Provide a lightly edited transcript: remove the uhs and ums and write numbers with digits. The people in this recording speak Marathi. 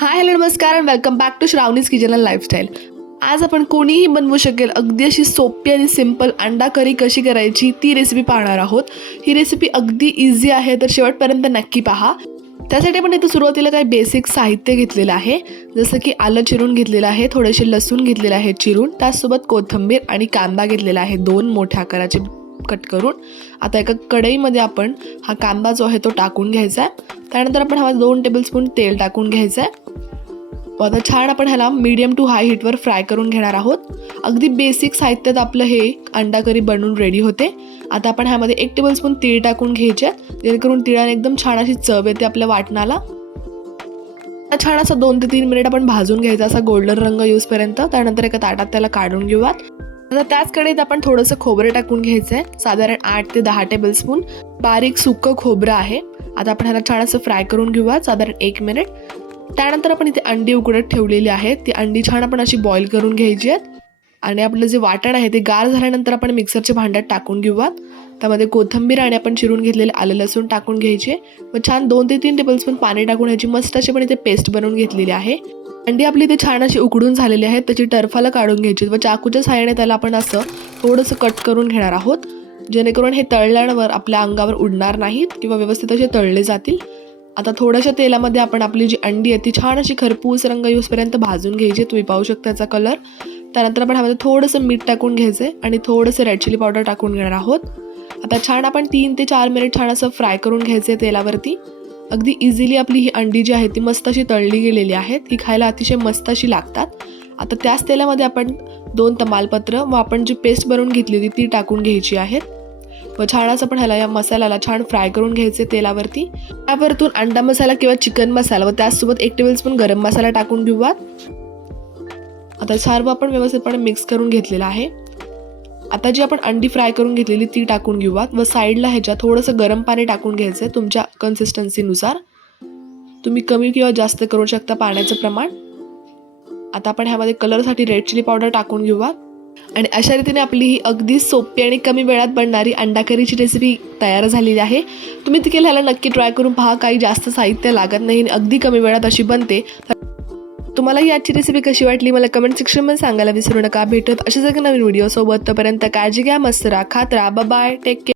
हाय हॅलो नमस्कार and welcome back to Shravani's kitchen and lifestyle. आज आपण कोणीही बनवू शकेल अगदी अशी सोपी आणि सिंपल अंडा करी कशी करायची ती रेसिपी पाहणार आहोत. ही रेसिपी अगदी इझी आहे, तर शेवटपर्यंत नक्की पहा. त्यासाठी आपण इथं सुरुवातीला काही बेसिक साहित्य घेतलेलं आहे, जसं की आलं चिरून घेतलेलं आहे, थोडेसे लसूण घेतलेले आहे चिरून, त्याचसोबत कोथिंबीर आणि कांदा घेतलेला आहे 2 मोठ्या आकाराचे कट करून. आता एका कढईमध्ये आपण हा कांदा जो आहे तो टाकून घ्यायचा आहे. त्यानंतर आपण हा 2 टेबलस्पून तेल टाकून घ्यायचं आहे. आता छान आपण ह्याला मीडियम टू हाय हीटवर फ्राय करून घेणार आहोत. अगदी बेसिक साहित्यात आपलं हे अंडा करी बनवून रेडी होते. आता आपण ह्यामध्ये 1 टेबलस्पून तीळ टाकून घ्यायचे, जेणेकरून तिळाने एकदम छान अशी चव येते आपल्या वाटणाला. छान असा 2 ते 3 मिनिट आपण भाजून घ्यायचा, असा गोल्डन रंग येऊसपर्यंत. त्यानंतर एका ताटात त्याला काढून घेऊयात. आता त्याच कढईत आपण थोडंसं खोबरं टाकून घ्यायचं आहे, साधारण 8 ते 10 टेबलस्पून बारीक सुकं खोबरं आहे. आता आपण ह्याला छान असं फ्राय करून घेऊयात साधारण 1 मिनिट. त्यानंतर आपण इथे अंडी उकडत ठेवलेली आहेत, ती अंडी छान आपण अशी बॉईल करून घ्यायची आहेत. आणि आपलं जे वाटण आहे ते गार झाल्यानंतर आपण मिक्सरच्या भांड्यात टाकून घेऊयात. त्यामध्ये कोथिंबीर आणि आपण चिरून घेतलेले आलं लसूण टाकून घ्यायचे व छान 2 ते 3 टेबलस्पून पाणी टाकून ह्याची मस्त अशी पण इथे पेस्ट बनवून घेतलेली आहे. अंडी आपली इथे छान अशी उकडून झालेली आहेत, त्याची टरफाला काढून घ्यायची व चाकूच्या सहाय्याने त्याला आपण असं थोडंसं कट करून घेणार आहोत, जेणेकरून हे तळल्यावर आपल्या अंगावर उडणार नाहीत किंवा व्यवस्थित असे तळले जातील. आता थोड्याशा तेलामध्ये आपण आपली जी अंडी आहे ती छान अशी खरपूस रंग येऊसपर्यंत भाजून घ्यायची. तुम्ही पाहू शकता याचा कलर. त्यानंतर आपण ह्यामध्ये थोडंसं मीठ टाकून घ्यायचं आहे आणि थोडंसं रेड चिली पावडर टाकून घेणार आहोत. आता छान आपण 3 ते 4 मिनिट छान असं फ्राय करून घ्यायचं आहे तेलावरती. अगदी इझिली आपली ही अंडी जी आहे ती मस्त अशी तळली गेलेली आहेत. ही खायला अतिशय मस्त अशी लागतात. आता त्याच तेलामध्ये आपण 2 तमालपत्र व आपण जी पेस्ट बनवून घेतली होती ती टाकून घ्यायची आहेत व छान असं पण ह्याला या मसाल्याला छान फ्राय करून घ्यायचे तेलावरती. त्यावरतून अंडा मसाला किंवा चिकन मसाला व त्याचसोबत 1 टेबलस्पून गरम मसाला टाकून घेऊयात. आता सर्व आपण व्यवस्थितपणे मिक्स करून घेतलेला आहे. आता जी आपण अंडी फ्राय करून घेतलेली ती टाकून घेऊयात व साईडला ह्याच्या थोडंसं गरम पाणी टाकून घ्यायचं आहे. तुमच्या कन्सिस्टन्सीनुसार तुम्ही कमी किंवा जास्त करू शकता पाण्याचं प्रमाण. आता आपण ह्यामध्ये कलरसाठी रेड चिली पावडर टाकून घेऊयात. आणि अशा रीतीने आपली ही अगदी सोपी आणि कमी वेळात बनणारी अंडा करीची रेसिपी तयार झालेली आहे. तुम्ही देखील ह्याला नक्की ट्राय करून पहा. काही जास्त साहित्य लागत नाही, अगदी कमी वेळात अशी बनते. तुम्हाला ही आजची रेसिपी कशी वाटली मला कमेंट सेक्शनमध्ये सांगायला विसरू नका. भेटत अशाच एक नवीन व्हिडिओ सोबत. तोपर्यंत काळजी घ्या, मस्त राहा, खात राहा. Bye, take care.